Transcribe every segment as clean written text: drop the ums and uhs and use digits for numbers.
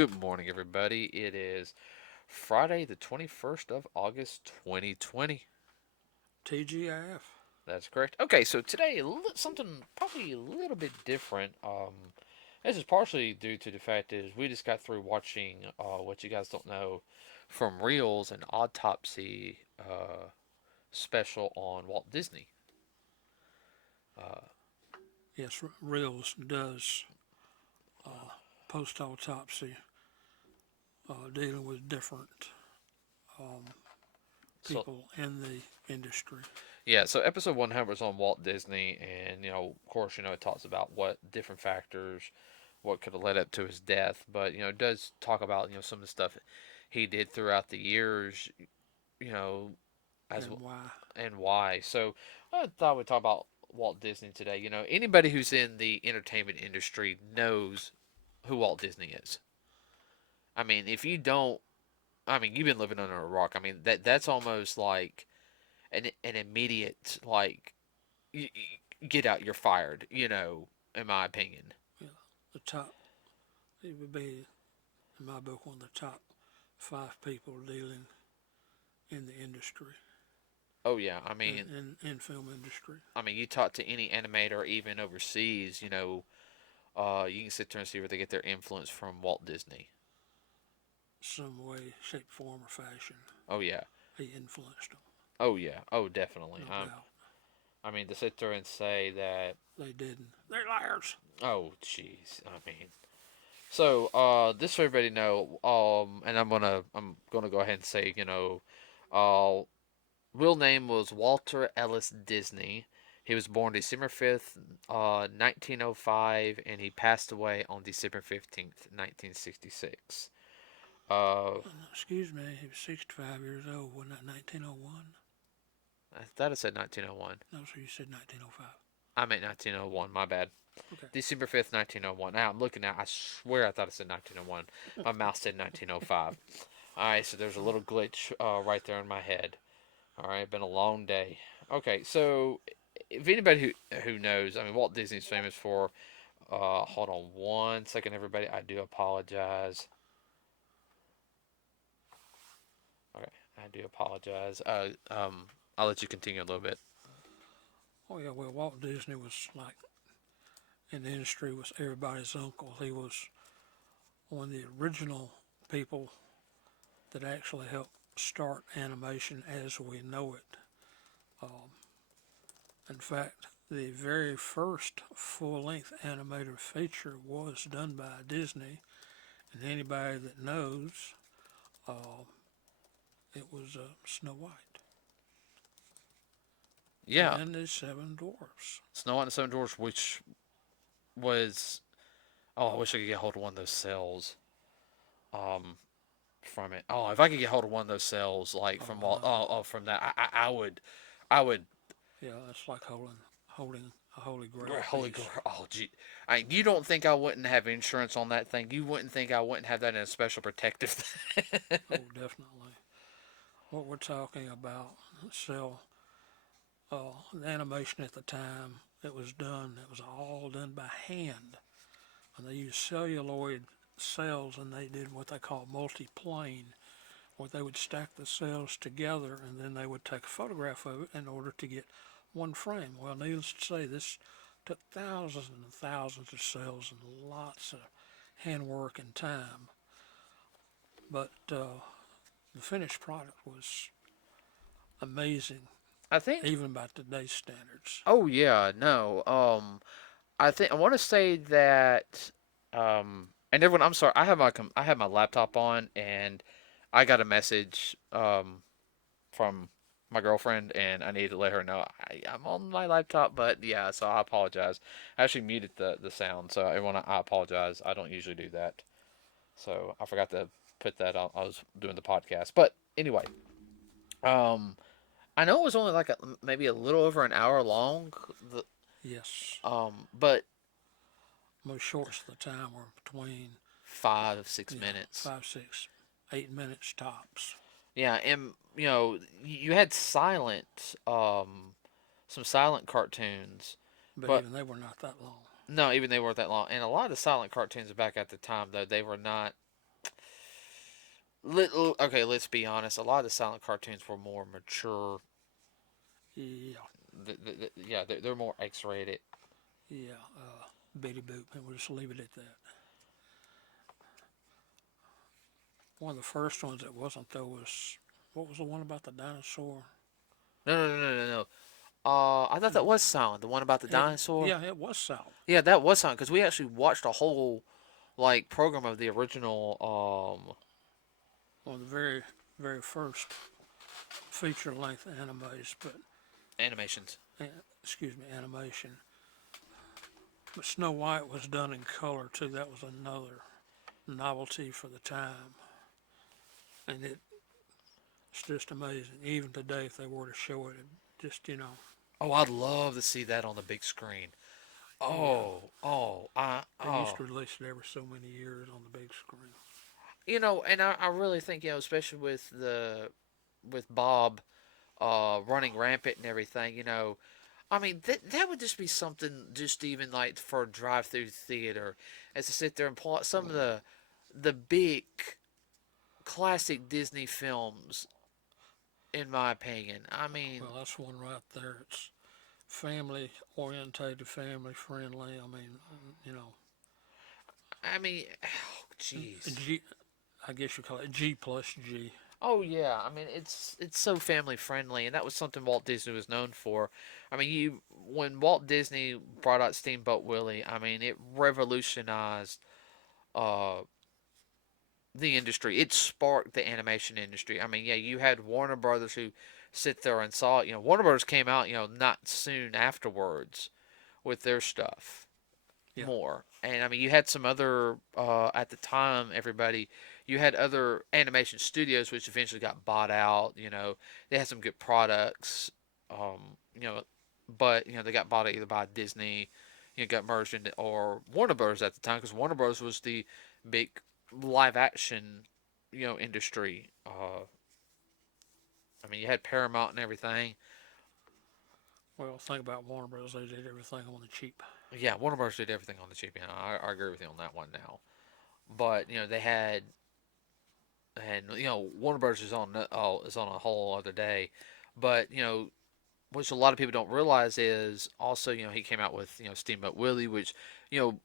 Good morning, everybody. It is Friday, the 21st of August, 2020. TGIF. That's correct. Okay, so today, something probably a little bit different. This is partially due to the fact is we just got through watching what you guys don't know from Reels, an autopsy special on Walt Disney. Uh, Yes, Reels does uh, post autopsy dealing with different um, so people in the industry. Yeah, so episode 100 was on Walt Disney, and of course, it talks about what different factors, what could have led up to his death, but it does talk about some of the stuff he did throughout the years, you know, as And why? and why. So I thought we'd talk about Walt Disney today. Anybody who's in the entertainment industry knows who Walt Disney is. I mean, if you don't, I mean, you've been living under a rock. I mean, that's almost like an immediate like get out, you're fired, in my opinion. Yeah, the top, it would be, in my book, one of the top five people dealing in the industry, Oh yeah, I mean, in film industry, you talk to any animator, even overseas, you can sit there and see where they get their influence from Walt Disney. some way, shape, form, or fashion. Oh yeah, He influenced them, oh yeah, oh definitely. no doubt. I mean, to sit there and say that, They didn't. They're liars. oh jeez, I mean, so this so everybody know, and I'm gonna go ahead and say, uh, real name was Walter Ellis Disney. He was born December 5th, 1905, and he passed away on December 15th, 1966. Uh, Excuse me, he was 65 years old. Wasn't that 1901? I thought I said 1901. No, so you said 1905. I meant 1901. My bad. Okay. December 5th, 1901. Now I'm looking at. I swear I thought I said 1901. My mouth said 1905. All right, so there's a little glitch right there in my head. All right, been a long day. Okay, so if anybody who knows, I mean, Walt Disney's famous for. Hold on one second, everybody. I do apologize. Okay, I do apologize. I'll let you continue a little bit. Oh yeah, well Walt Disney was like in the industry was everybody's uncle. He was one of the original people that actually helped start animation as we know it. Um, in fact, the very first full-length animated feature was done by Disney, and anybody that knows, uh, it was Snow White Yeah, and the Seven Dwarfs. Snow White and the Seven Dwarfs, which was, oh, I wish I could get hold of one of those cells. Um, from it. Oh, if I could get hold of one of those cells, like Oh, from I Walt, know. from that, I would. Yeah, it's like holding a holy grail Holy, piece. oh, gee, you don't think I wouldn't have insurance on that thing? You wouldn't think I wouldn't have that in a special protective. Oh, definitely. What we're talking about, so the animation at the time it was done, it was all done by hand. And they used celluloid cells and they did what they call multiplane, where they would stack the cells together and then they would take a photograph of it in order to get one frame. Well, needless to say, this took thousands and thousands of cells and lots of handwork and time. But the finished product was amazing, I think. even by today's standards. Oh yeah, no. I think I want to say that. And everyone, I'm sorry. I have my laptop on, and I got a message from my girlfriend, and I need to let her know I'm on my laptop. But yeah, so I apologize. I actually muted the sound, so everyone, I apologize. I don't usually do that, so I forgot to put that on. I was doing the podcast, but anyway, um, I know it was only like maybe a little over an hour long. Yes, But most shorts of the time were between 5 6 minutes. 5, 6, 8 minutes tops. Yeah, and you had some silent cartoons, But but even they were not that long. no, even they weren't that long. And a lot of the silent cartoons back at the time, though, they were not. Okay, let's be honest. A lot of the silent cartoons were more mature. Yeah, Yeah, they're more X-rated. yeah. Betty Boop, and we'll just leave it at that. One of the first ones that wasn't though was what was the one about the dinosaur? No. I thought that And was silent. The one about the dinosaur. yeah, it was silent. Yeah, that was silent because we actually watched a whole like program of the original One of the very first feature length animes, but animations. excuse me, animation. But Snow White was done in color too. That was another novelty for the time, and it's just amazing. Even today, if they were to show it, just Oh, I'd love to see that on the big screen. yeah, they used Oh. to release it every so many years on the big screen. And I really think especially with Bob running rampant and everything. I mean that would just be something just even like for a drive-through theater, as to sit there and pull out some of the big classic Disney films. In my opinion, I mean, Well, that's one right there. It's family orientated, family friendly. I mean, you know, oh, jeez. G. I guess you call it G plus G. Oh yeah, I mean it's so family friendly, and that was something Walt Disney was known for. I mean, you when Walt Disney brought out Steamboat Willie, I mean it revolutionized uh the industry. It sparked the animation industry. I mean, yeah, you had Warner Brothers who sit there and saw it. Warner Brothers came out, not soon afterwards with their stuff Yeah. more. And I mean, you had some other at the time. Everybody, you had other animation studios which eventually got bought out. They had some good products. Um, you know, but they got bought out either by Disney, got merged into or Warner Bros. At the time because Warner Bros. Was the big live action, industry. I mean, you had Paramount and everything. Well, think about Warner Bros. They did everything on the cheap. Yeah, Warner Bros. Did everything on the cheap. I agree with you on that one now. But they had and Warner Bros. Is on a whole other day, but which a lot of people don't realize is also he came out with Steamboat Willie, which you know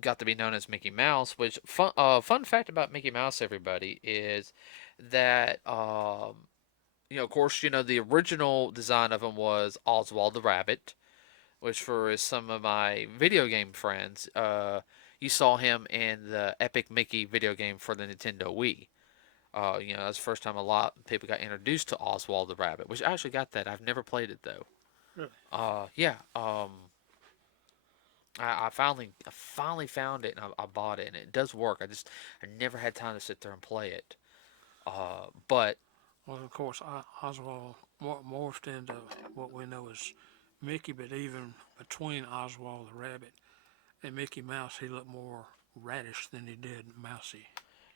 got to be known as Mickey Mouse. Which fun fact about Mickey Mouse, everybody, is that of course the original design of him was Oswald the Rabbit, which for some of my video game friends, you saw him in the Epic Mickey video game for the Nintendo Wii. That's the first time a lot of people got introduced to Oswald the Rabbit, which I actually got that. I've never played it though. Really? Yeah. I finally found it and I bought it and it does work. I never had time to sit there and play it. But Well, of course, Oswald morphed into what we know as Mickey, but even between Oswald the Rabbit and Mickey Mouse, he looked more radish than he did mousy.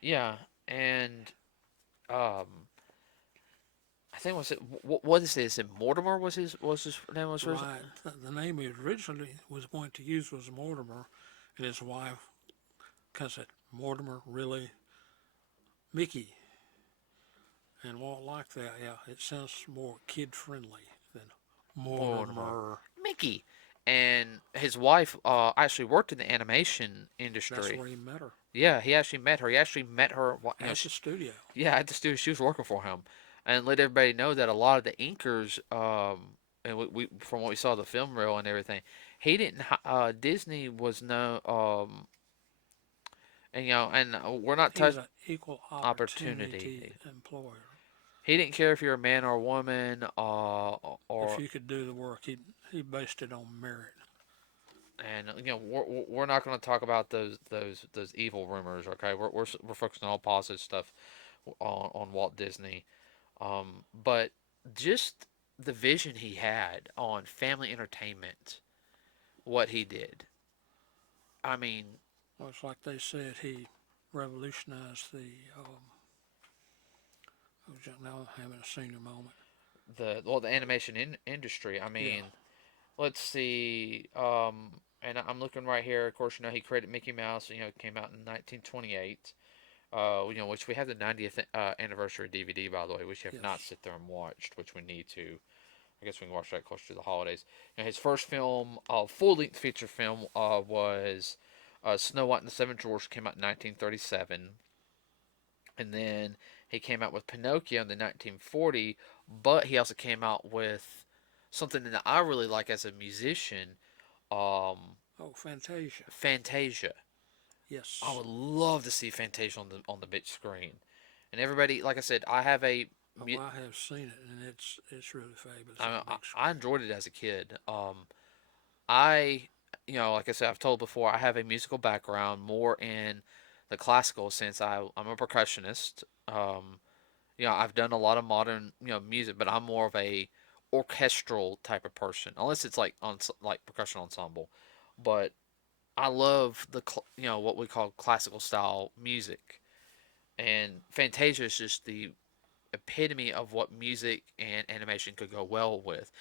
yeah, and um, I think was it what is this? Is it Mortimer was his name was first? Right. The name he originally was going to use was Mortimer, and his wife kind of said, Mortimer, really? Mickey. And Walt liked that. Yeah, it sounds more kid friendly than Mortimer. Mortimer. Mickey. And his wife actually worked in the animation That's industry. where he met her. Yeah, he actually met her. He actually met her. At the studio. Yeah, at the studio. She was working for him, and let everybody know that a lot of the inkers, and we from what we saw the film reel and everything, he didn't. Disney was no, and we're not He was touch an equal opportunity opportunity. employer. He didn't care if you're a man or a woman, If or you could do the work, he based it on merit. and we're not going to talk about those evil rumors. Okay, we're focusing on all positive stuff on Walt Disney, but just the vision he had on family entertainment, what he did. I mean, Well, it's like they said, he revolutionized the. Now I'm having a senior moment. the animation industry. I Yeah, mean, let's see. And I'm looking right here. Of course, he created Mickey Mouse. It came out in 1928. which we have the 90th anniversary DVD, by the way, which we have not Yes. sit there and watched, which we need to. I guess we can watch that closer to the holidays. His first film, full-length feature film, was Snow White and the Seven Dwarfs. Came out in 1937, and then he came out with Pinocchio in the 1940. But he also came out with something that I really like as a musician, um, Oh, Fantasia. Fantasia. I Yes. would love to see Fantasia on the big screen. And everybody, like I said, I have a Oh, I have seen it, and it's really fabulous on the I, big I screen. enjoyed it as a kid. I, like I said, I've told before, I have a musical background more in the classical sense. I'm a percussionist. I've done a lot of modern, music, but I'm more of a orchestral type of person, unless it's like on like percussion ensemble. But I love what we call classical style music, and Fantasia is just the epitome of what music and animation could go well with.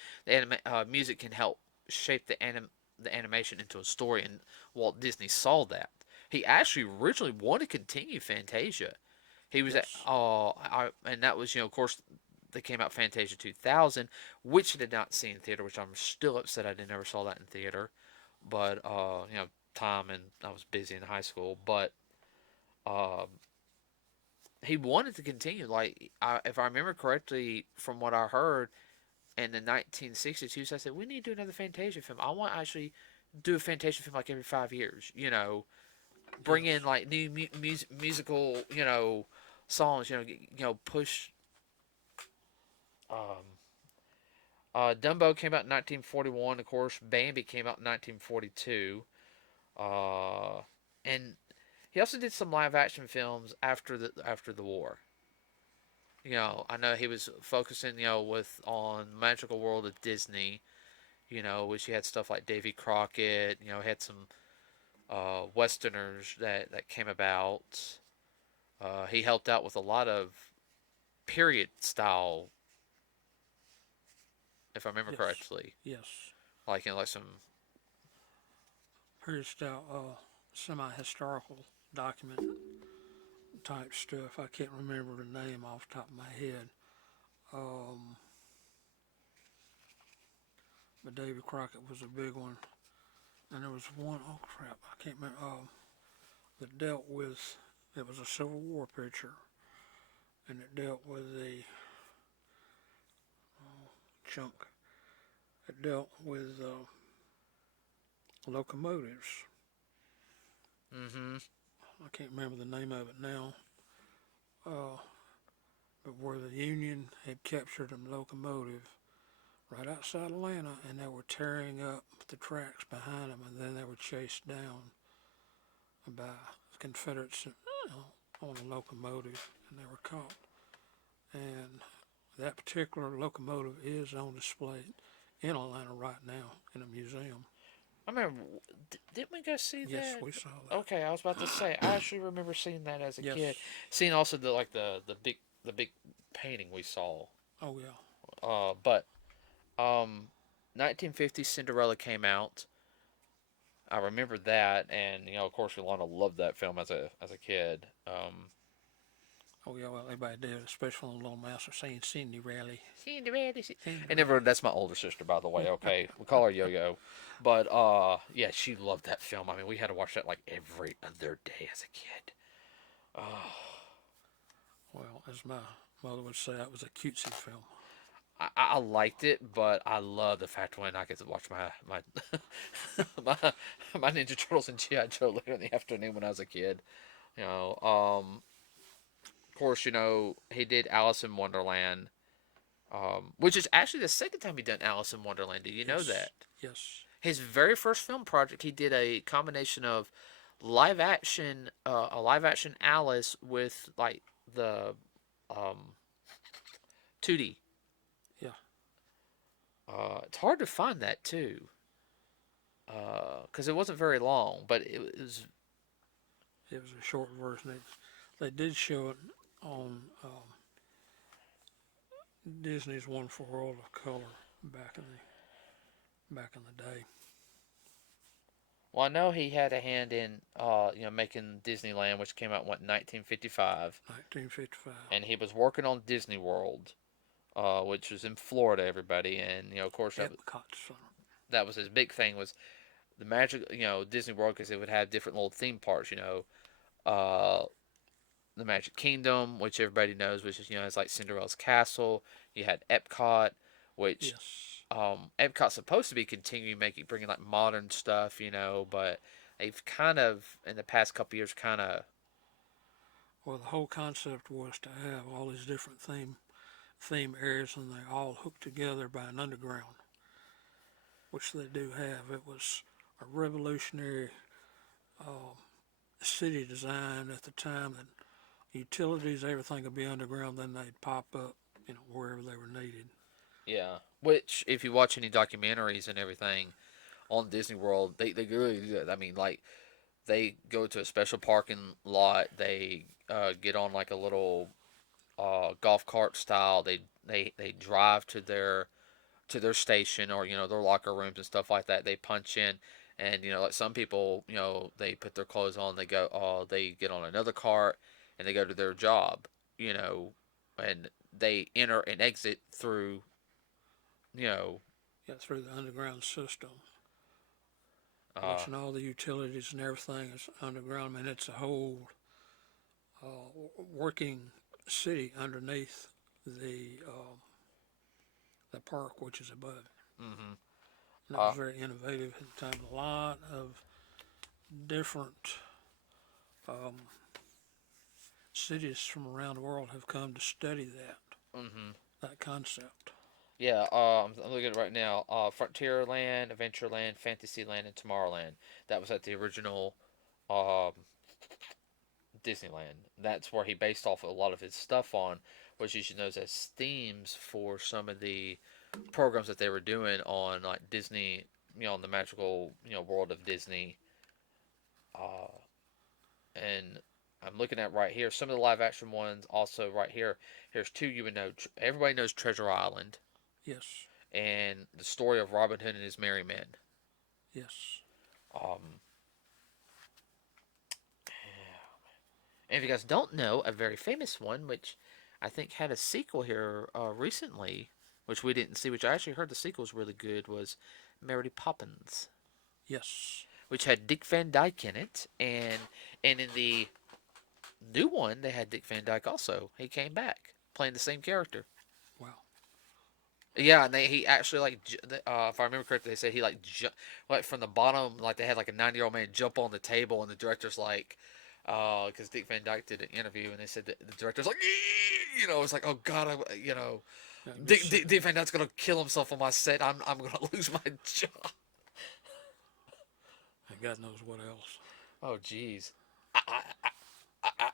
Music can help shape the animation into a story, and Walt Disney saw that. He actually originally wanted to continue Fantasia. He was at, Yes. and that was, of course, they came out Fantasia 2000, which I did not see in theater, which I'm still upset I never saw that in theater. But time, and I was busy in high school. But uh, he wanted to continue. Like, if I remember correctly, from what I heard in the 1960s, he said, "We need to do another Fantasia film. I want to actually do a Fantasia film like every 5 years. Bring in Yes. like new musical, songs. Push." Um, Dumbo came out in 1941. Of course, Bambi came out in 1942. Uh, and he also did some live action films after the war. I know he was focusing, with on Magical World of Disney, which he had stuff like Davy Crockett, had some Westerners that came about. He helped out with a lot of period style, if I remember Yes. correctly, Yes. like like some. Period style, semi-historical document type stuff. I can't remember the name off the top of my head. Um, but David Crockett was a big one, and there was one. Oh crap, I can't remember. That dealt with. It was a Civil War picture, and it dealt with the chunk. It dealt with locomotives. Mm-hmm. I can't remember the name of it now. Uh, but where the Union had captured a locomotive right outside Atlanta, and they were tearing up the tracks behind them, and then they were chased down by Confederates on a locomotive, and they were caught. And that particular locomotive is on display in Atlanta right now in a museum. I remember. Didn't we go see Yes, that? we saw that. Okay, I was about to say. I actually remember seeing that as a Yes. kid. Seeing also the big painting we saw. Oh yeah. But 1950 Cinderella came out. I remember that, and of course, Yolanda loved that film as a kid. Oh yeah. Well, everybody did, especially when the little mouse are saying Cinderella. Cinderella, and never. Cinderella. That's my older sister, by the way. Okay, we call her Yo Yo, but yeah, she loved that film. I mean, we had to watch that like every other day as a kid. Oh, Well, as my mother would say, that was a cutesy film. I liked it, but I love the fact when I get to watch my my my Ninja Turtles and GI Joe later in the afternoon when I was a kid. Of course, he did Alice in Wonderland, which is actually the second time he done Alice in Wonderland. Did you know Yes. that? Yes. His very first film project, he did a combination of a live action Alice with like the um, 2D. Yeah. It's hard to find that too, because it wasn't very long, but it was. It was a short version. They did show it on Disney's Wonderful World of Color back in the day. Well, I know he had a hand in, making Disneyland, which came out in what 1955, 1955. and he was working on Disney World, which was in Florida, everybody, and of course Epcot Center. that was his big thing was the magic, Disney World because it would have different little theme parks, uh, the Magic Kingdom, which everybody knows, which is it's like Cinderella's Castle. You had Epcot, which Yes. Epcot's supposed to be continuing bringing like modern stuff, but they've kind of in the past couple years kind of. Well, the whole concept was to have all these different theme areas, and they all hooked together by an underground, which they do have. It was a revolutionary uh, city design at the time that utilities, everything would be underground, then they'd pop up, wherever they were needed. Yeah, which if you watch any documentaries and everything on Disney World, they really do that. I mean, like they go to a special parking lot. They get on like a little golf cart style. They drive to their station or their locker rooms and stuff like that. They punch in, and like some people, they put their clothes on. They get on another cart and they go to their job. You know, and they enter and exit through. You know, Yeah, through the underground system, uh, which and all the utilities and everything is underground. I mean, it's a whole working city underneath the park, which is above it. hmm And that was uh, very innovative at the time. A lot of different um, cities from around the world have come to study hmm that concept. Yeah, I'm looking at it right now. Frontierland, Adventureland, Fantasyland, and Tomorrowland. That was at the original um, Disneyland. That's where he based off a lot of his stuff on, which you should know as themes for some of the programs that they were doing on like Disney, on the magical, world of Disney. Uh, and I'm looking at right here some of the live action ones. Also, right here, here's two you would know. Everybody knows Treasure Island Yes, and the story of Robin Hood and his merry men. yes. Um, and if you guys don't know, a very famous one, which I think had a sequel here recently, which we didn't see, which I actually heard the sequel was really good, was Mary Poppins, Yes. which had Dick Van Dyke in it, and in the new one they had Dick Van Dyke also. He came back playing the same character. Wow. Yeah, and he actually if I remember correctly, they said he like from the bottom, like they had like a 90-year-old man jump on the table, and the director's like, because Dick Van Dyke did an interview, and they said that the director's like, it's like, oh God, That'd be Dick Van Dyke's gonna kill himself on my set. I'm gonna lose my job. and God knows what else. Oh jeez.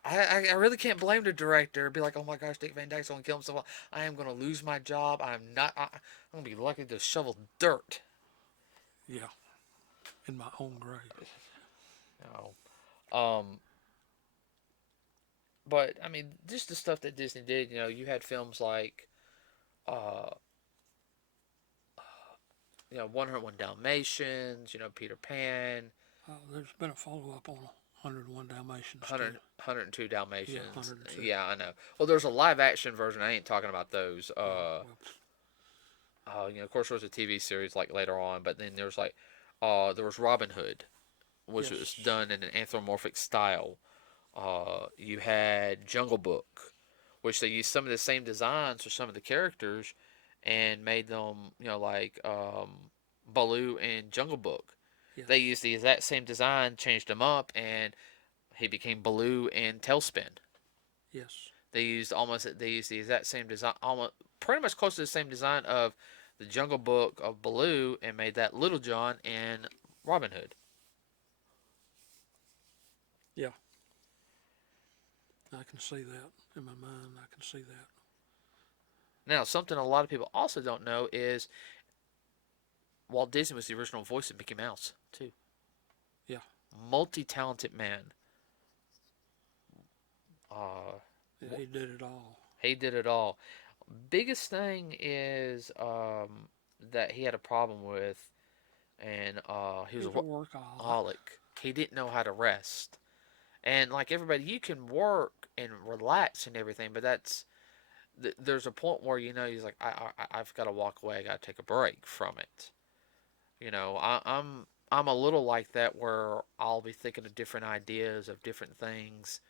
I really can't blame the director. Be like, oh my gosh, Dick Van Dyke's gonna kill himself. I am gonna lose my job. I'm not. I'm gonna be lucky to shovel dirt. Yeah, in my own grave. No. Um, but I mean, just the stuff that Disney did. You had films like, uh, 101 Dalmatians. Peter Pan. There's been a follow up on 101 Dalmatians too. 102 Yeah, Dalmatians. 102. Yeah, I know. Well, there's a live action version. I ain't talking about those. Well, Of course, there was a TV series like later on, but then there was like, there was Robin Hood, which was yes, done in an anthropomorphic style. You had Jungle Book, which they used some of the same designs for some of the characters, and made them, like Baloo and Jungle Book. yes, They used the exact same design, changed them up, and he became Baloo and Tailspin. yes, They used the exact same design, almost pretty much close to the same design of the Jungle Book of Baloo, and made that Little John and Robin Hood. yeah. I can see that in my mind. I can see that. Now, something a lot of people also don't know is Walt Disney was the original voice of Mickey Mouse too. Yeah, Multi-talented man. Uh, yeah, he did it all. he did it all. Biggest thing is that he had a problem with. and he He was a was a workaholic. workaholic. He didn't know how to rest. And like everybody, you can work and relax and everything, but there's a point where he's like, I've got to walk away. I got to take a break from it. I'm a little like that where I'll be thinking of different ideas of different things,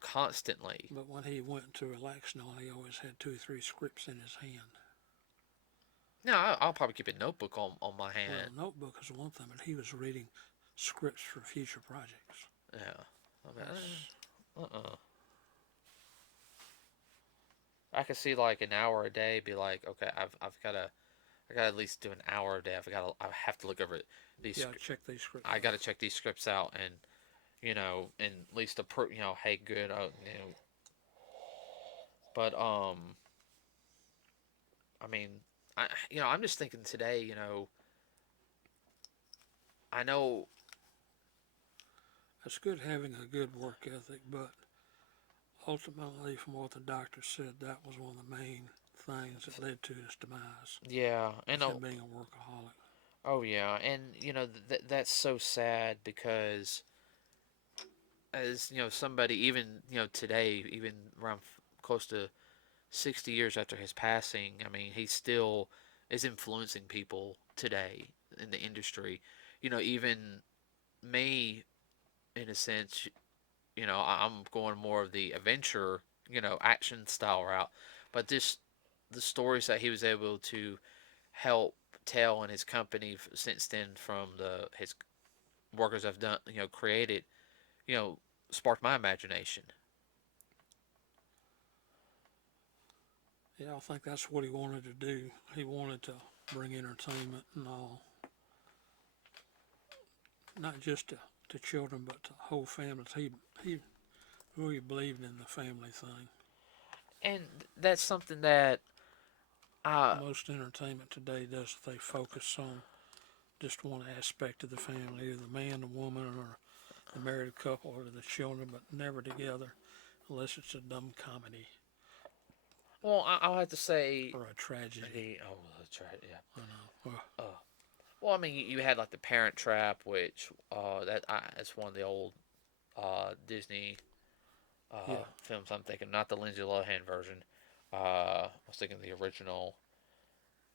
constantly. But when he went to relax now, he always had two or three scripts in his hand. Now I'll probably keep a notebook on my Well, hand. notebook is one thing, but he was reading scripts for future projects. Yeah. I mean, That's I could see like an hour a day. Be like, okay, I got to at least do an hour a day. I have to look over these. yeah. Check these scripts I got to out. check these scripts out and at least approve. Hey, good. But I mean, I'm just thinking today. I know. It's good having a good work ethic, but ultimately, from what the doctor said, that was one of the main things that led to his demise. Yeah, and Was him being a workaholic. oh yeah, and that's so sad because as somebody even today, even around close to 60 years after his passing, I mean he still is influencing people today in the industry. Even me in a sense, I'm going more of the adventure, action style route, but this the stories that he was able to help tell in his company since then from the his workers have done created you know sparked my imagination. Yeah, I think that's what he wanted to do. He wanted to bring entertainment and all, not just to children, but to whole families. He really believed in the family thing. And that's something that uh Most entertainment today does they focus on just one aspect of the family, either the man, the woman, or the married couple, or the children, but never together, unless it's a dumb comedy well I'll have to say or a tragedy. the oh that's right yeah I know. uh well I mean you had like the Parent Trap, which that's one of the old Disney Yeah, films. I'm thinking not the Lindsay Lohan version. I was thinking the original.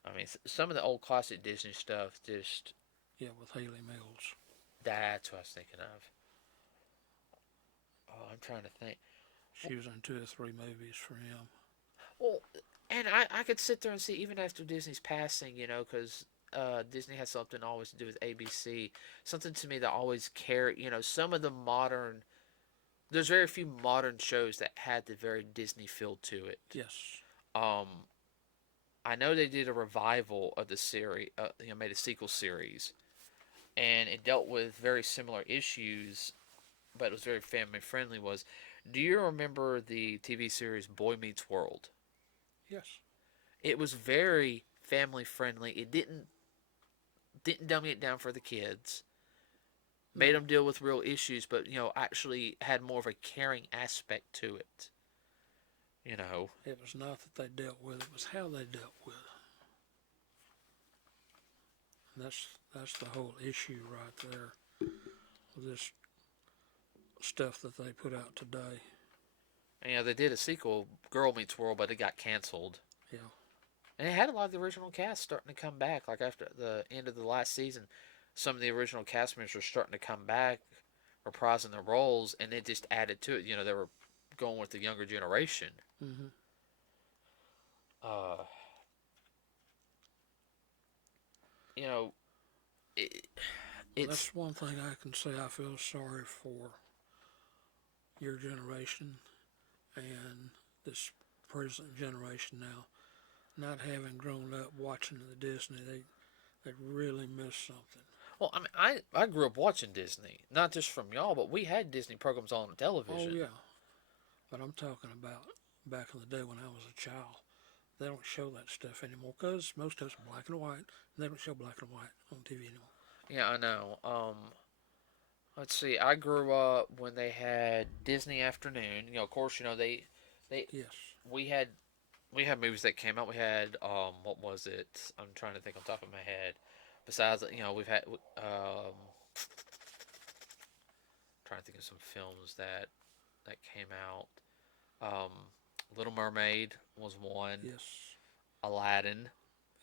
I mean, some of the old classic Disney stuff. Just yeah, with Haley Mills. that's what I was thinking of. Oh, I'm trying to think. She was in two or three movies for him. Well, and I could sit there and see even after Disney's passing, because Disney has something always to do with ABC. Something to me that always carry. Some of the modern. There's very few modern shows that had the very Disney feel to it. Yes. Um, I know they did a revival of the series. Made a sequel series, and it dealt with very similar issues, but it was very family friendly. Do you remember the TV series Boy Meets World? Yes. It was very family friendly. It didn't dummy it down for the kids. Made No. them deal with real issues, but actually had more of a caring aspect to it. You know, It was not that they dealt with it; was how they dealt with it. That's the whole issue right there with this stuff that they put out today. and, they did a sequel, Girl Meets World, but it got canceled. Yeah. And it had a lot of the original cast starting to come back. Like after the end of the last season, some of the original cast members were starting to come back, reprising their roles, and it just added to it. They were going with the younger generation. Mm-hmm. Uh, you know, it, Well, it's that's one thing I can say. I feel sorry for your generation and this present generation now, not having grown up watching the Disney. They really miss something. well. I mean, I grew up watching Disney, not just from y'all, but we had Disney programs on Oh television. yeah, but I'm talking about back in the day when I was a child. They don't show that stuff anymore because most of it's black and white. And they don't show black and white on TV anymore. Yeah, I know. Let's see. I grew up when they had Disney Afternoon. Of course, they Yes. we had we had movies that came out. We had what was it? I'm trying to think on top of my head. Besides, we've had trying to think of some films that came out. Um, Little Mermaid was one. Yes. Aladdin.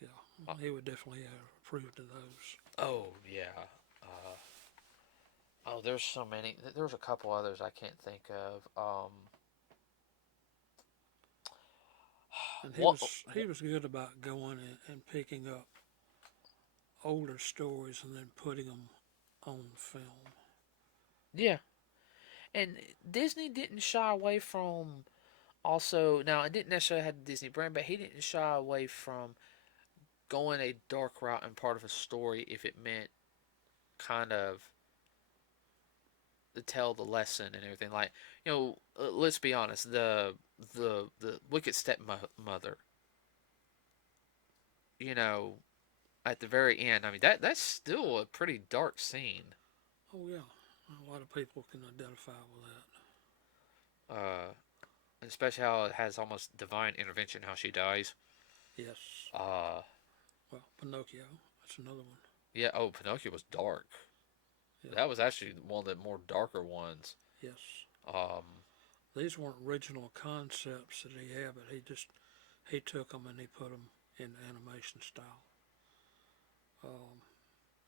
Yeah. Uh, He would definitely have approved of those. oh yeah. Uh, oh, there's so many. There's a couple others I can't think of. And he What? was he was good about going and picking up older stories and then putting them on film. Yeah, and Disney didn't shy away from. Also, now it didn't necessarily have the Disney brand, but he didn't shy away from going a dark route and part of a story if it meant kind of to tell the lesson and everything. Like, let's be honest, the wicked stepmother, you know, at the very end. I mean, that's still a pretty dark scene. Oh yeah, a lot of people can identify with that. Uh, Especially how it has almost divine intervention, how she dies. Yes. Uh, Well, Pinocchio. That's another one. yeah. Oh, Pinocchio was dark. Yeah. That was actually one of the more darker ones. Yes. Um, These weren't original concepts that he had, but he took them and he put them in animation style. Um,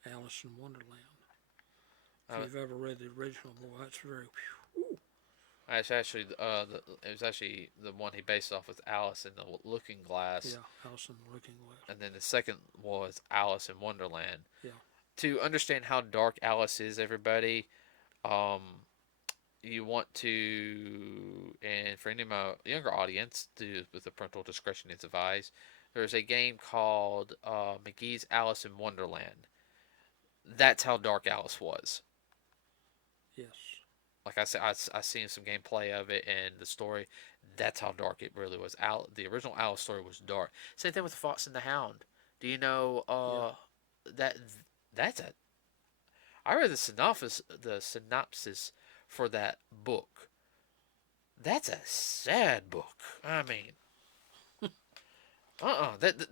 Alice in Wonderland. If uh, you've ever read the original, boy, that's very. it's actually it was actually the one he based off with Alice in the Looking Glass, Yeah, Alice in the Looking Glass. and then the second was Alice in Wonderland. Yeah. To understand how dark Alice is, everybody, um, you want to, and for any of my younger audience, do with the parental discretion is advised. There's a game called McGee's Alice in Wonderland. That's how dark Alice was. Yes. Like I said, I seen some gameplay of it and the story. That's how dark it really was. The original Alice story was dark. Same thing with the Fox and the Hound. Do you know Yeah. that that's a I read the synopsis for that book. That's a sad book. I mean, that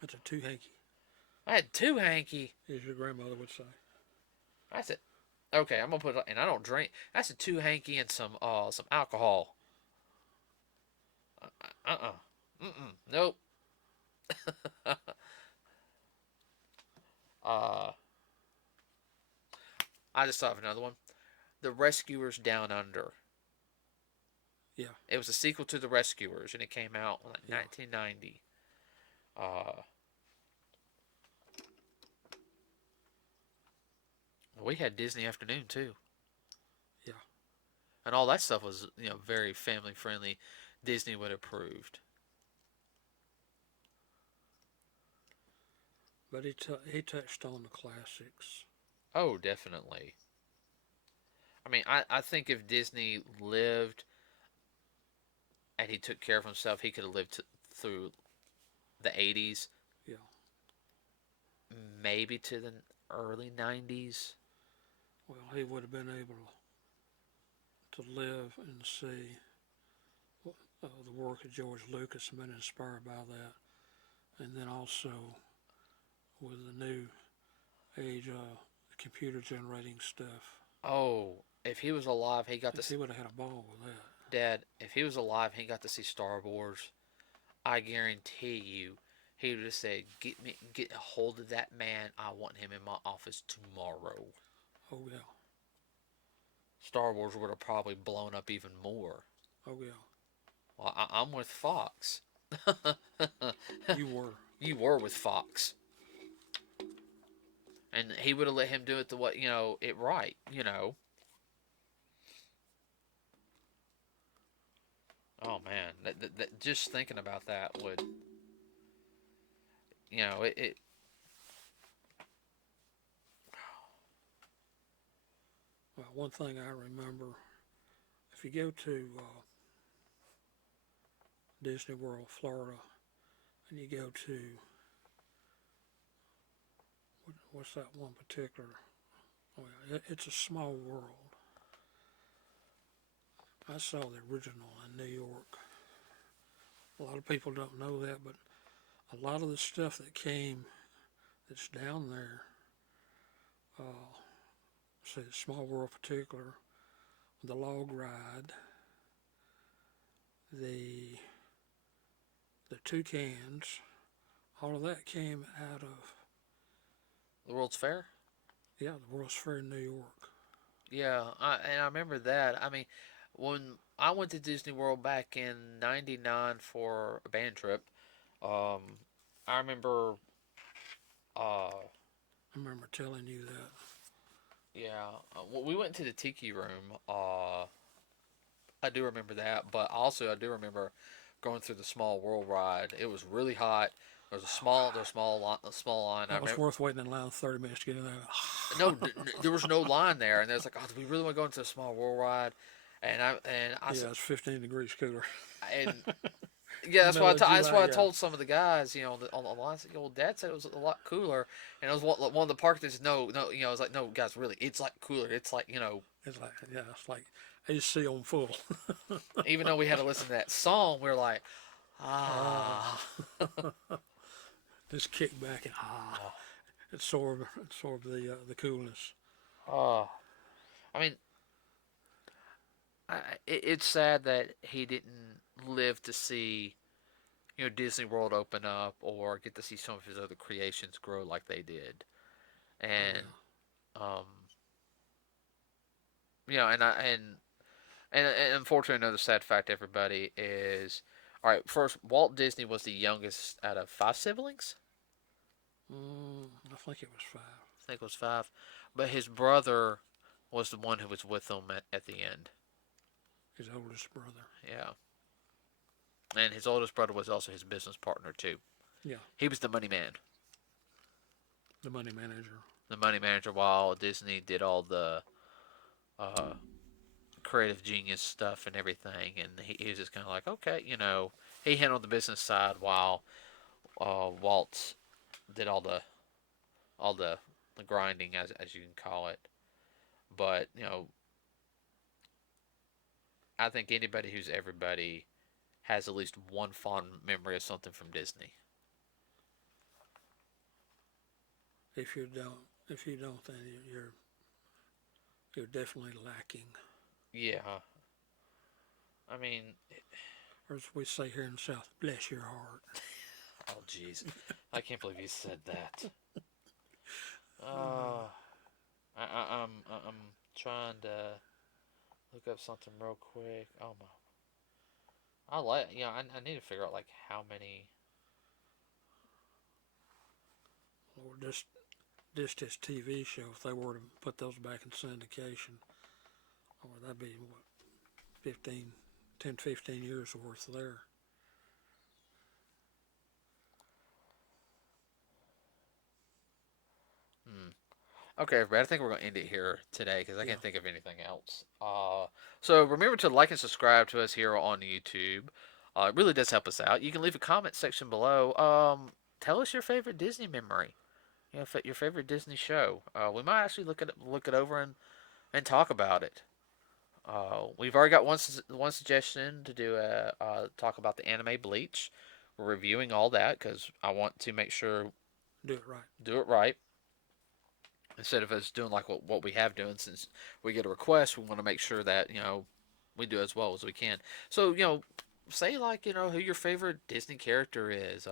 That's a two hanky, I had two hanky. as your grandmother would say. I said, okay, I'm gonna put it, and I don't drink. That's a two hanky and some alcohol. Nope. Uh, I just thought of another one. The Rescuers Down Under. Yeah. It was a sequel to The Rescuers, and it came out in like Yeah. 1990. Uh, we had Disney Afternoon too, Yeah. and all that stuff was very family friendly. Disney would approved. But he touched on the classics. Oh, definitely. I mean, I think if Disney lived and he took care of himself, he could have lived through the 80s, Yeah. maybe to the early 90s. Well, he would have been able to live and see the work of George Lucas and been inspired by that. And then also with the new age computer generating stuff. Oh, if he was alive, he got to He would have had a ball with that. Dad. If he was alive, he got to see Star Wars. I guarantee you, he would have said, get a hold of that man. I want him in my office tomorrow." Oh yeah. Star Wars would have probably blown up even more. Oh yeah. Well, I'm with Fox. You were. You were with Fox, and he would have let him do it the way it right. Oh man, just thinking about that would it. Well, one thing I remember, if you go to Disney World, Florida, and you go to what's that one particular? Oh yeah, it's a small world. I saw the original in New York. A lot of people don't know that, but a lot of the stuff that came that's down there. Uh, say Small World particular, the log ride, the the toucans, all of that came out of The World's Fair. the World's Fair in New York. Yeah, and I remember that. I mean, when I went to Disney World back in '99 for a band trip, um, I remember, uh, I remember telling you that. yeah, we went to the Tiki Room. I do remember that, but also I do remember going through the Small World ride. It was really hot. Oh God, A small line. I that was remember. worth waiting in line 30 minutes to get in there. No, there was no line there, and there's like, oh, do we really want to go into the Small World ride? And I Yeah, it's 15 degrees cooler. and yeah, Middle of that's July, what I yeah. told some of the guys, on the line. I said, "Yo, Dad said it was a lot cooler," and it was one of the parks that said, "No, no," I was like, "No, guys, really, it's like cooler. It's like, It's like AC on full. even though we had to listen to that song, we are like, ah, Ah, just kick back and absorb the coolness. oh. I mean, it's sad that he didn't live to see, Disney World open up or get to see some of his other creations grow like they did, Oh and yeah. um, and I and unfortunately, another sad fact, everybody, is all right. First, Walt Disney was the youngest out of five siblings. I think it was five. I think it was five, but his brother was the one who was with him at the end. His oldest brother. Yeah, and his oldest brother was also his business partner too. Yeah, He was the money man, the money manager. the money manager, while Disney did all the uh, creative genius stuff and everything. And he was just kind of like, okay, he handled the business side while Walt did all the grinding, as you can call it. But I think anybody who's everybody has at least one fond memory of something from Disney. If you don't, then you're definitely lacking. Yeah, I mean, Or as we say here in the South, bless your heart. oh jeez, I can't believe you said that. Uh, Uh, I'm trying to look up something real quick. Oh my, I need to figure out like how many. or just this TV show, if they were to put those back in syndication, or that'd be what 15, 10, 15 years worth there. Hmm. Okay, everybody, I think we're going to end it here today because I Yeah, can't think of anything else. So remember to like and subscribe to us here on YouTube. It really does help us out. You can leave a comment section below. Tell us your favorite Disney memory. Your favorite Disney show. We might actually look it over and talk about it. We've already got one suggestion to do a talk about the anime Bleach. We're reviewing all that because I want to make sure do it right. do it right instead of us doing like what we have doing. Since we get a request, we want to make sure that we do as well as we can. So say like who your favorite Disney character is.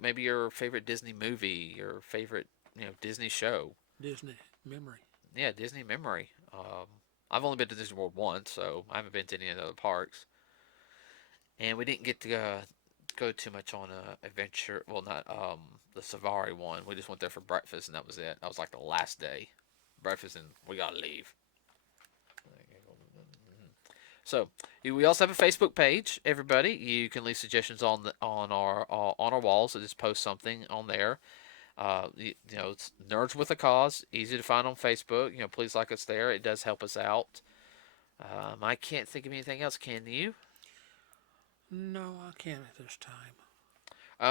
Maybe your favorite Disney movie, your favorite Disney show. Disney memory. Yeah, Disney memory. I've only been to Disney World once, so I haven't been to any of the other parks. And we didn't get to go too much on adventure. Well, not the Safari one. We just went there for breakfast, and that was it. That was like the last day, breakfast, and we gotta leave. So we also have a Facebook page. Everybody, you can leave suggestions on our walls. So just post something on there. It's Nerds with a Cause. Easy to find on Facebook. Please like us there. It does help us out. I can't think of anything else. Can you? No, I can't at this time.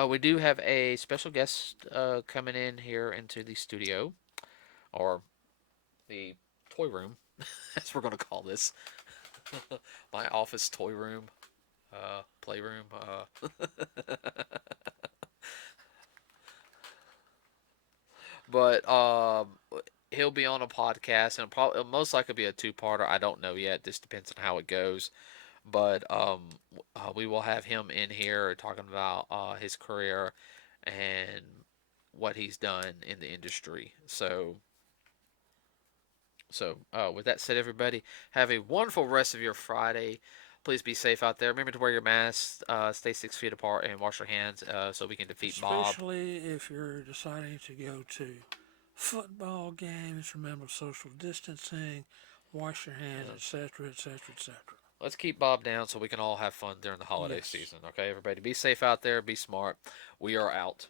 We do have a special guest coming in here into the studio, or the toy room, as we're going to call this. My office toy room, playroom. but he'll be on a podcast, and it'll most likely be a two-parter. I don't know yet. This depends on how it goes. But we will have him in here talking about his career and what he's done in the industry. So, with that said, everybody, have a wonderful rest of your Friday. Please be safe out there. Remember to wear your mask, stay 6 feet apart, and wash your hands so we can defeat Bob. Especially if you're deciding to go to football games, remember social distancing, wash your hands, Yeah. etc., etc., etc. Let's keep Bob down so we can all have fun during the holiday Yes. season. Okay, everybody, be safe out there. Be smart. We are out.